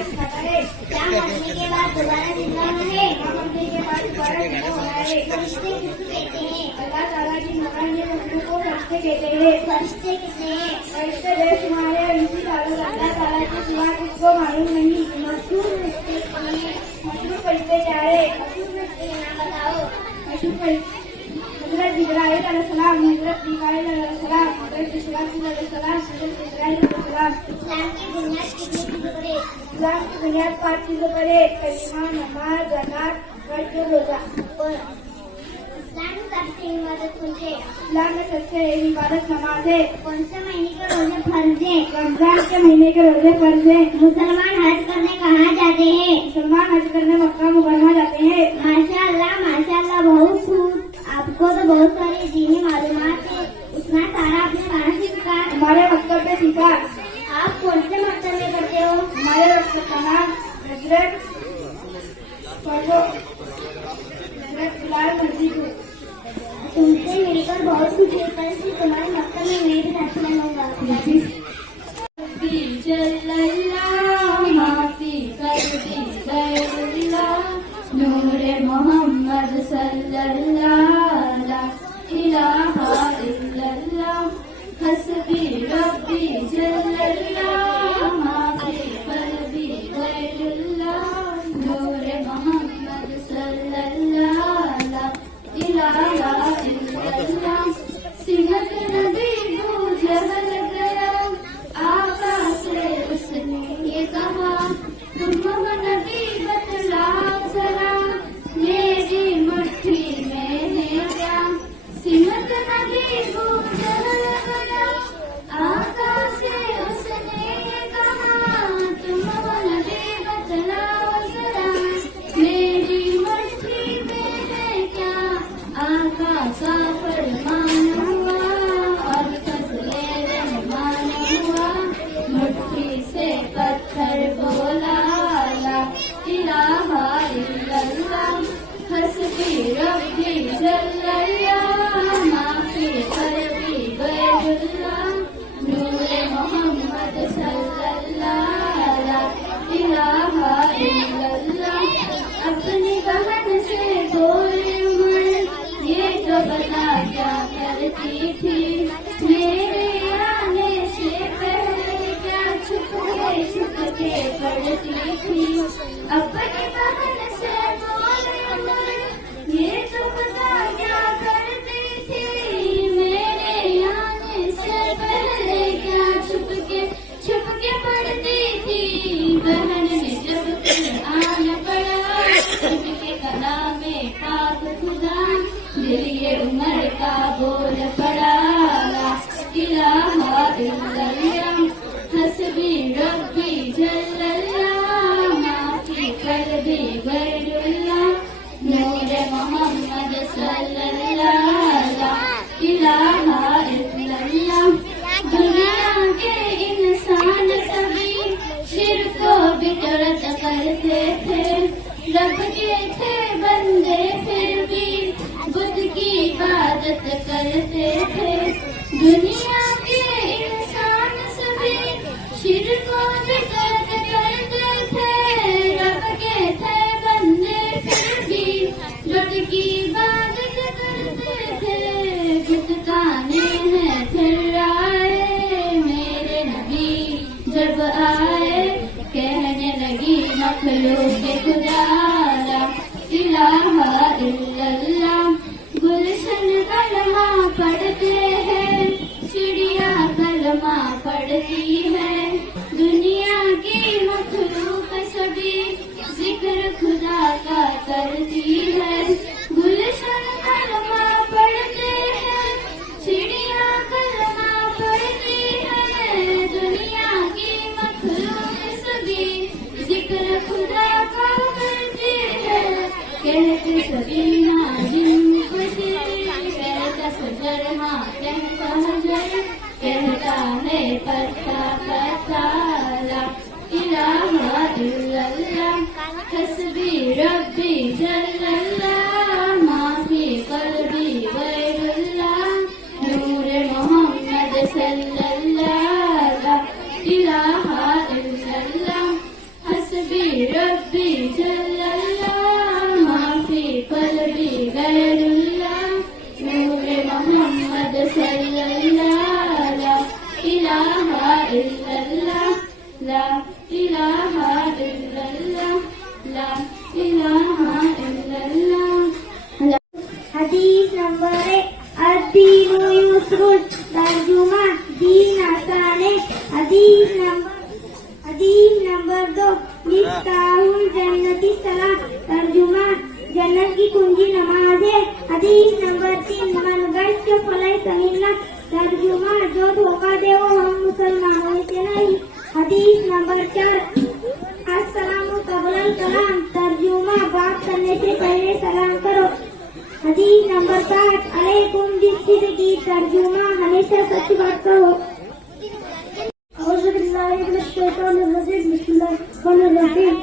सिखाता है। क्या मरने के बाद दोबारा जिंदा होना है? मरने के बाद दोबारा जिंदा होना है। फरिश्ते किसको कहते हैं? अल्लाह ताला की कुरान में मखलूक को फरिश्ते कहते हैं। फरिश्ते कितने हैं? फरिश्ते बेशुमार है। इनकी तारीफ अल्लाह ताला के सिवा किसको मालूम नहीं। मशहूर फरिश्ते कौन है? मशहूर फरिश्ते क्या है? मशहूर फरिश्ते के नाम बताओ। मशहूर फरिश्ते हज़रत जिब्राइल अलैहिस्सलाम, हज़रत मीकाईल अलैहिस्सलाम, हज़रत इस्राफील अलैहिस्सलाम, हज़रत इस्राईल अलैहिस्सलाम। इस्लाम की बुनियाद कितनी चीजों पर है? इस्लाम की बुनियाद 5 चीजों पर है। कलिमा, नमाज, ज़कात, हज, रोजा। और इस्लाम में सबसे इबादत कौन है? इस्लाम में सबसे इबादत नमाज है। कौन से महीने के रोजे फर्ज हैं? रमजान के महीने के रोजे फर्ज है। मुसलमान हज करने कहाँ जाते हैं? मुसलमान हज करने मक्का मुकरमा जाते हैं। माशाअल्लाह बहुत खूब। आपको तो बहुत सारी दीनी मालूमात है। इतना सारा आपने कहाँ से सीखा? हमारे मकतब में सीखा। आप कौन से मकतब में पढ़ते हो? हमारे मकतब का नाम हजरत बिलाल मस्जिद है। तुमसे मिलकर बहुत खुशी होता है कि तुम्हारे मकतब में मैं भी दाखिला लूंगा। नूरे मोहम्मद सल्लल्लाहु ला इलाहा इल्लल्लाह हस्बी रब्बी जल्लल्लाह माफी कल्बी गैरुल्लाह नूरे मोहम्मद सल्लल्लाहु ला इलाहा इल्लल्लाह सिमत नबी जहल गया आका से उसने ये कहा तुम नबी बतलाओ जरा मेरी मुट्ठी में है क्या सिमत नबी जहल गया आका से उसने ये कहा तुम नबी बतलाओ जरा मेरी मुट्ठी में है क्या आका का फरमान हुआ और फसले रहमान हुआ मुट्ठी से पत्थर बोला ला इलाहा इल्लल्लाह हस्बी रब्बी जल्लल्लाह माफी कल्बी गैरुल्लाह नूरे मोहम्मद सल्लल्लाहु ला इलाहा इल्लल्लाह अपनी बहन से बोले उमर ये तो बता क्या करती थी मेरे आने से पहले क्या छुप के पढ़ती थी अपनी बहन से बोले उमर ये तो बता क्या करती थी मेरे आने से पहले क्या छुप के पढ़ती थी बहन ने जब कुरान पढ़ा छुप के कलामे पाक खुदा दिल ये उमर का बोल पड़ा ला इलाहा इल्लल्लाह हस्बी रब्बी जल्लल्लाह माफी कल्बी गैरुल्लाह नूरे मोहम्मद सल्लल्लाहु ला इलाहा इल्लल्लाह दुनिया के इंसान सभी शिर्क को बिटरत करते थे रब के थे बंदे फिर भी बुद्ध की इबादत करते थे दुनिया के इंसान सभी शिर्क को बिटरत करते थे रब के थे बंदे फिर भी बुद्ध की इबादत करते थे बुद्ध गाने हैं फिर आए मेरे नबी जब आए कहने लगी मखलूक खुदा ला इलाहा इल्लल्लाह गुलशन कलमा पढ़ते हैं चिड़िया कलमा पढ़ती है दुनिया की मखलूक सभी जिक्र खुदा का करती है गुलशन कलमा पढ़ते हैं चिड़िया कलमा पढ़ती है दुनिया की मखलूक सभी जिक्र खुदा का करती है कहते حسبي ربي جل الله ما في قلبي غير الله نور محمد صلى الله لا إله إلا الله حسبي ربي جل الله ما في قلبي غير الله نور محمد صلى الله لا إله إلا الله لا إله إلا الله لا إله إلا الله حدیث نمبر 1 الدین یسر ترجمہ دین آسان ہے. حدیث نمبر 2 مفتاح الجنت الصلاۃ ترجمہ جنت کی کنجی نماز ہے. حدیث نمبر 3 من غش فلیس منا ترجمہ جو دھوکہ دے وہ ہم مسلمانوں سے نہیں. حدیث نمبر 4 السلام قبل الکلام ترجمہ بات کرنے سے پہلے سلام کرو. حدیث نمبر 5 علیکم بالصدق ترجمہ ہمیشہ سچ بات کرو. اعوذ باللہ من الشیطان الرجیم بسم اللہ الرحمن الرحیم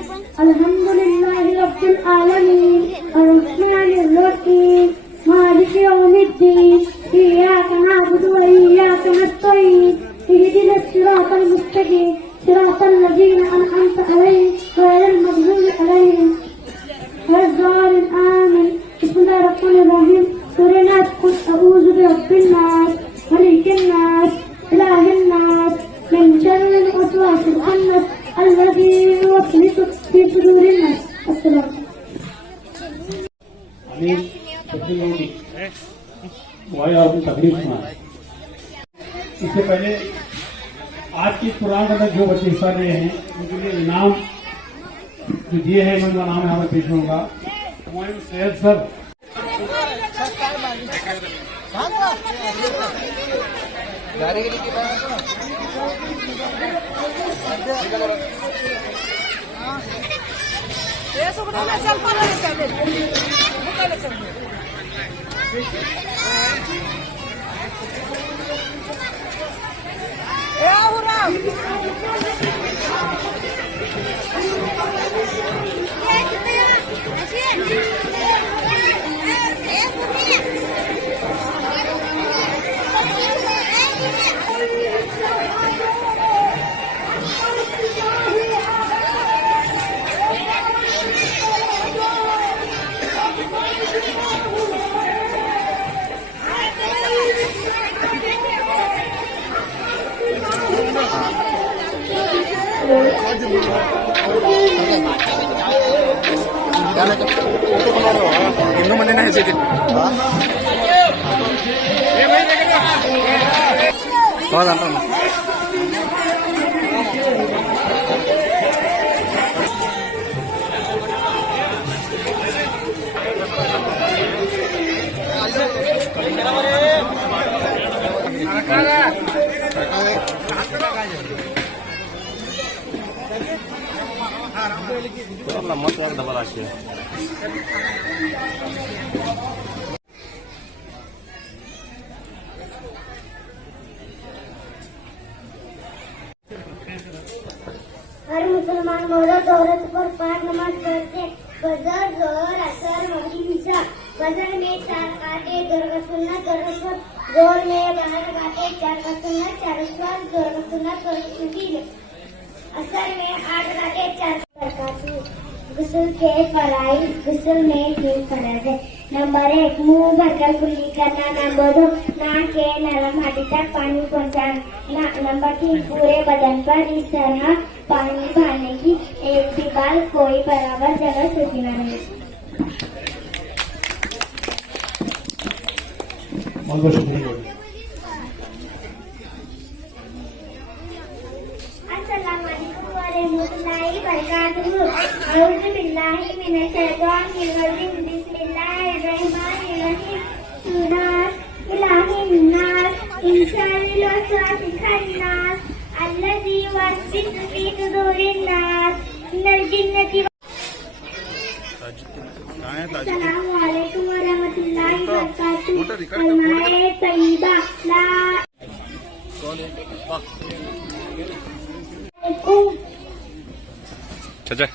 الحمد للہ رب العالمین الرحمن الرحیم مالک یوم الدین ایاک نعبد و ایاک نستعین اهدنا الصراط المستقیم صراط الذین انعمت علیہم غیر المغضوب علیہم ولا الضالین آمین. بسم اللہ الرحمن الرحیم سورہ ناس. قل اعوذ برب الناس ملک الناس الہ الناس من شر الوسواس الخناس الذي يوسوس في صدور الناس. السلام. امیر آپ کی تقریر سنا. اس سے پہلے آج کی قرآن کے اندر جو بچے حصہ لے ہیں ان کے لیے انعام جو دیے ہیں ان کا نام یہاں پر پیش ہوگا. ہمایوں سید سر ಇನ್ನೂ ಮಂದಿನ ಹೆಚ್ಚೈತಿ ಹೌದಾ. ಮತ್ತ ಡಬಲ್ ಹಾಕಿ ہر مسلمان عورت پر 5 نماز پڑھتے. فجر ظہر اثر مغرب عشاء. فجر میں 4 رکعتیں 2 رکعت سنت 2 رکعت فرض. ظہر میں 12 رکعتیں 4 رکعت سنت 4 رکعت فرض 2 رکعت سنت 2 رکعت نفل. اثر میں 8 رکعتیں 4 رکعت. غسل کے فرائض. غسل میں 3 فرائض ہے. نمبر 1 منہ بھر کر کلی کرنا. نمبر 2 ناک کے نرم ہڈی تک پانی پہنچانا. نمبر 3 پورے بدن پر اس طرح پانی بھرنے کی ایک بھی بال کوئی برابر جگہ سوکھی نہ رہے. بہت بہت شکریہ. السلام علیکم ورحمۃ اللہ وبرکاتہ. اعوذ باللہ من الشیطان الرجیم. بسم اللہ الرحمن الرحیم. سورۃ الہ الناس من شر الوسواس الخناس الذی یوسوس فی صدور الناس من الجنۃ. السلام علیکم ورحمۃ اللہ وبرکاتہ. کلمہ طیبہ لا چچا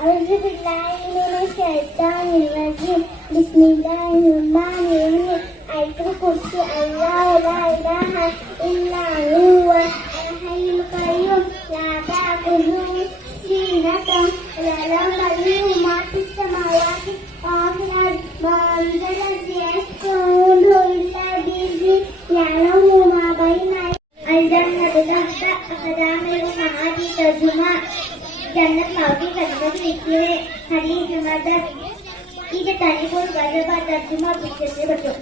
أعوذ بالله من الشيطان الرجيم بسم الله الرحمن الرحيم آية الكرسي الله لا إله إلا هو الحي القيوم لا تأخذه سنة ولا نوم له ما في السماوات وما في الأرض من ذا الذي يشفع إلا بإذنه يعلم ما بين الجنة تحت أقدام الأمهات ترجمة जन्नत मावती कन्नत लिखी है हदीस नंबर 10 ईद तारीखों गजबा तर्जुमा पीछे से बचो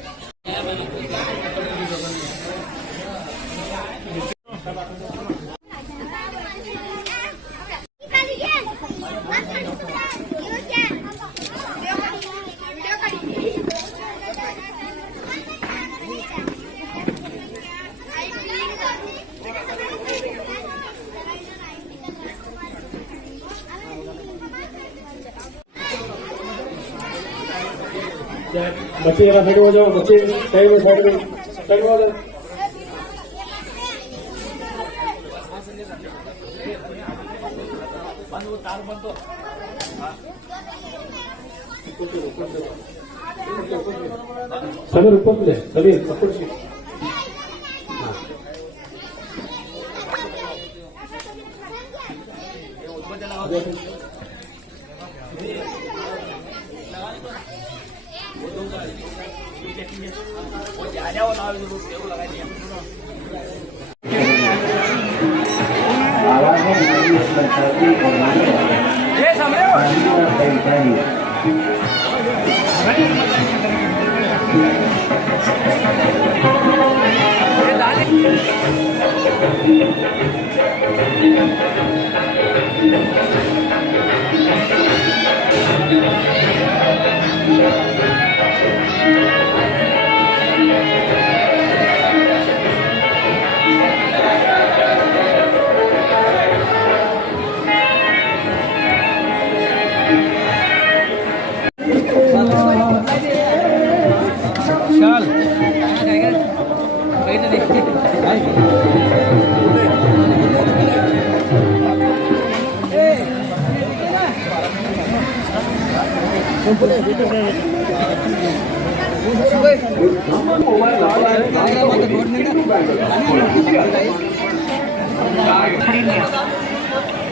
बच्चे यहाँ साइड हो जाओ, बच्चे साइड में हो जाओ। सभी ऊपर ले, सभी ऊपर से।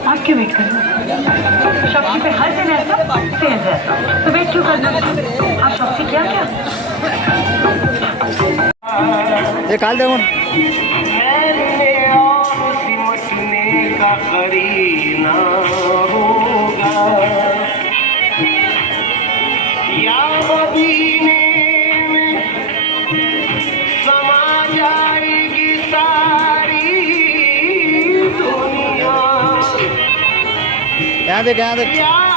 आप क्यों वेट कर रहे हो? शॉपसी पे हर दिन ऐसा सेल्स ऐसा, तो वेट क्यों करना? आप शॉपसी क्या क्या ये काल दे यहाँ देख